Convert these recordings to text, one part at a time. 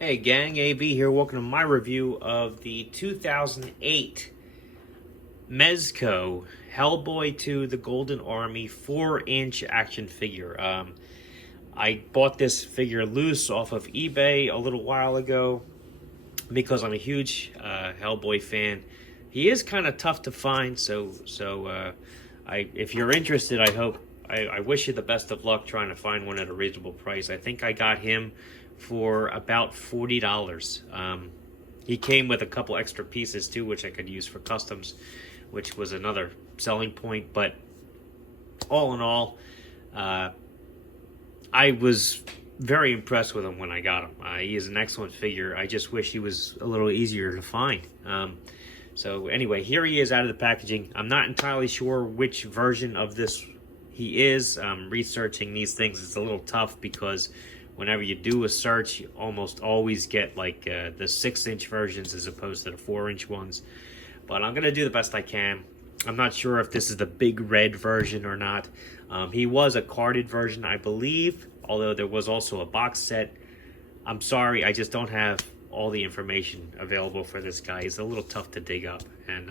Hey gang, AV here. Welcome to my review of the 2008 Mezco Hellboy 2 The Golden Army 4-inch action figure. I bought this figure loose off of eBay a little while ago because I'm a huge Hellboy fan. He is kind of tough to find, if you're interested, I wish you the best of luck trying to find one at a reasonable price. I think I got him for about $40. He came with a couple extra pieces too, which I could use for customs, which was another selling point. But all in all, I was very impressed with him when I got him. He is an excellent figure. I just wish he was a little easier to find. So anyway, here he is out of the packaging. I'm not entirely sure which version of this he is. Researching these things is a little tough because whenever you do a search, you almost always get like the 6-inch versions as opposed to the 4-inch ones. But I'm going to do the best I can. I'm not sure if this is the big red version or not. He was a carded version, I believe, although there was also a box set. I'm sorry, I just don't have all the information available for this guy. He's a little tough to dig up, and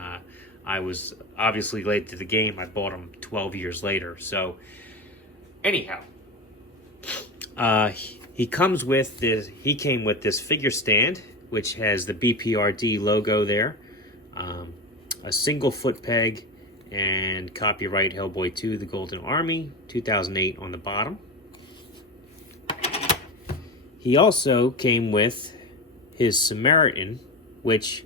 I was obviously late to the game. I bought him 12 years later. So anyhow, he comes with this. He came with this figure stand, which has the BPRD logo there, a single foot peg, and copyright Hellboy 2: The Golden Army, 2008 on the bottom. He also came with his Samaritan, which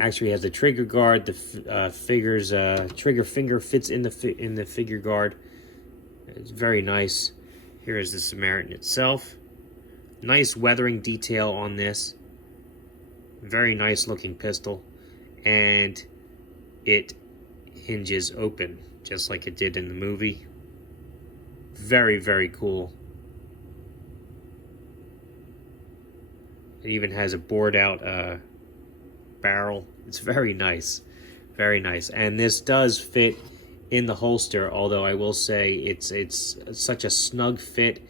actually has the trigger guard. The figure's trigger finger fits in the figure guard. It's very nice. Here is the Samaritan itself. Nice weathering detail on this. Very nice looking pistol. And it hinges open just like it did in the movie. Very, very cool. It even has a bored out barrel. It's very nice. Very nice. And this does fit in the holster, although I will say it's such a snug fit,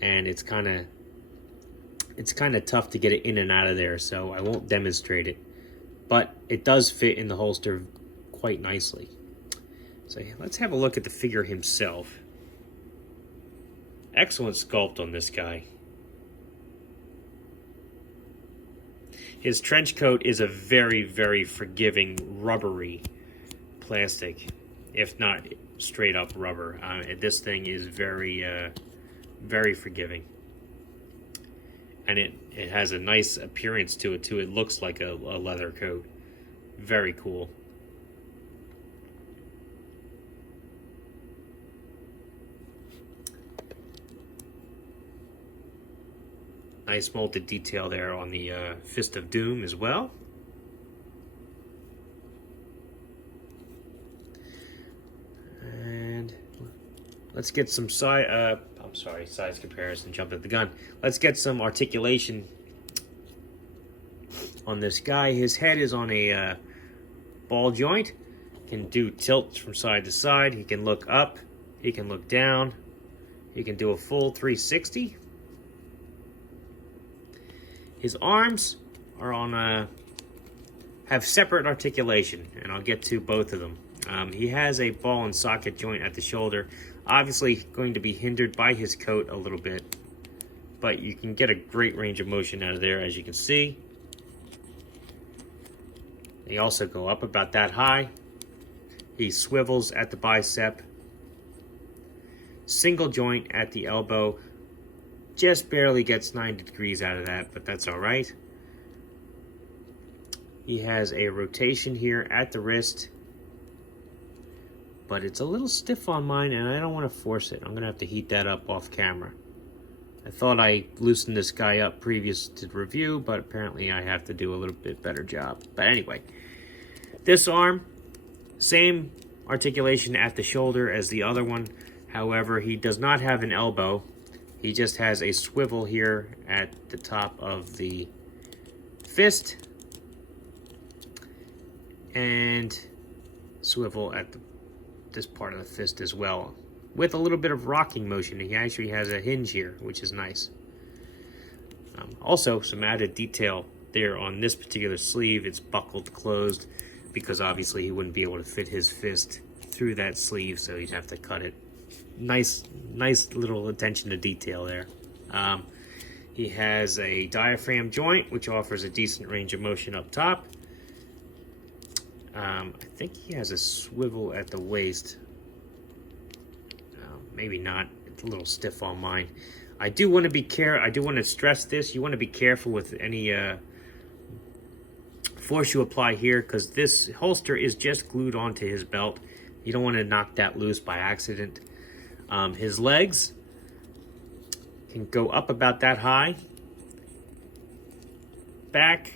and it's kind of tough to get it in and out of there, so I won't demonstrate it. But it does fit in the holster quite nicely. So yeah, let's have a look at the figure himself. Excellent sculpt on this guy. His trench coat is a very, very forgiving, rubbery plastic, if not straight up rubber. This thing is very, very forgiving. And it has a nice appearance to it, too. It looks like a leather coat. Very cool. Nice molded detail there on the Fist of Doom as well. And let's get some size comparison, jumped at the gun. Let's get some articulation on this guy. His head is on a ball joint. Can do tilts from side to side. He can look up. He can look down. He can do a full 360. His arms are on have separate articulation, and I'll get to both of them. He has a ball and socket joint at the shoulder, obviously going to be hindered by his coat a little bit, but you can get a great range of motion out of there, as you can see. They also go up about that high. He swivels at the bicep. Single joint at the elbow. Just barely gets 90 degrees out of that, but that's all right. He has a rotation here at the wrist, but it's a little stiff on mine, and I don't want to force it. I'm going to have to heat that up off camera. I thought I loosened this guy up previous to the review, but apparently I have to do a little bit better job. But anyway, this arm, same articulation at the shoulder as the other one. However, he does not have an elbow. He just has a swivel here at the top of the fist and swivel at this part of the fist as well, with a little bit of rocking motion. He actually has a hinge here, which is nice. Also, some added detail there on this particular sleeve. It's buckled closed because obviously he wouldn't be able to fit his fist through that sleeve, so he'd have to cut it. Nice little attention to detail there. He has a diaphragm joint, which offers a decent range of motion up top. I think he has a swivel at the waist. Maybe not. It's a little stiff on mine. I do want to stress this. You want to be careful with any force you apply here, because this holster is just glued onto his belt. You don't want to knock that loose by accident. His legs can go up about that high. Back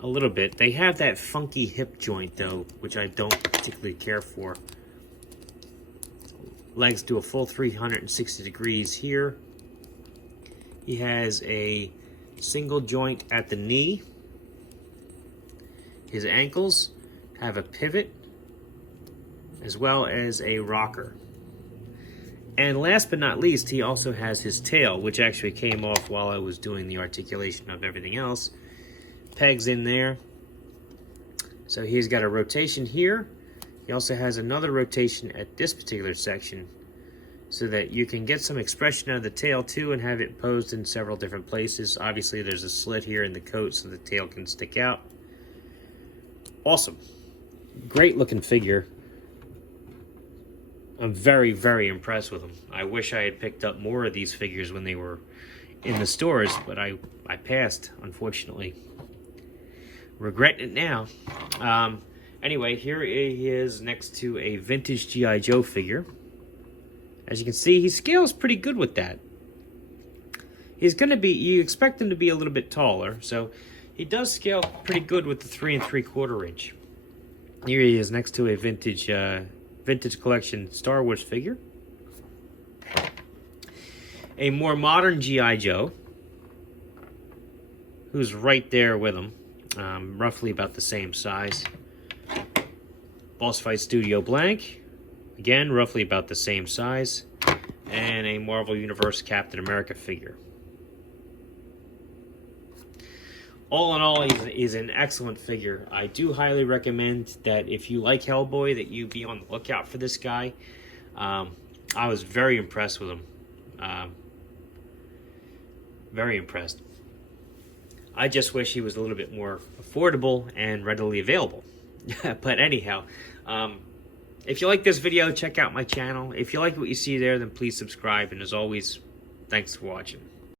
a little bit. They have that funky hip joint though, which I don't particularly care for. Legs do a full 360 degrees here. He has a single joint at the knee. His ankles have a pivot as well as a rocker. And last but not least, he also has his tail, which actually came off while I was doing the articulation of everything else. Pegs in there. So he's got a rotation here. He also has another rotation at this particular section so that you can get some expression out of the tail too and have it posed in several different places. Obviously there's a slit here in the coat so the tail can stick out. Awesome. Great looking figure. I'm very, very impressed with him. I wish I had picked up more of these figures when they were in the stores, but I passed, unfortunately. Regretting it now. Anyway, here he is next to a vintage G.I. Joe figure. As you can see, he scales pretty good with that. He's going to be, you expect him to be a little bit taller, so he does scale pretty good with the 3 3/4 inch. Here he is next to a vintage collection Star Wars figure. A more modern G.I. Joe, who's right there with him, roughly about the same size. Boss Fight Studio Blank, again, roughly about the same size. And a Marvel Universe Captain America figure. All in all, he's an excellent figure. I do highly recommend that if you like Hellboy, that you be on the lookout for this guy. I was very impressed with him. Very impressed. I just wish he was a little bit more affordable and readily available. But anyhow, if you like this video, check out my channel. If you like what you see there, then please subscribe. And as always, thanks for watching.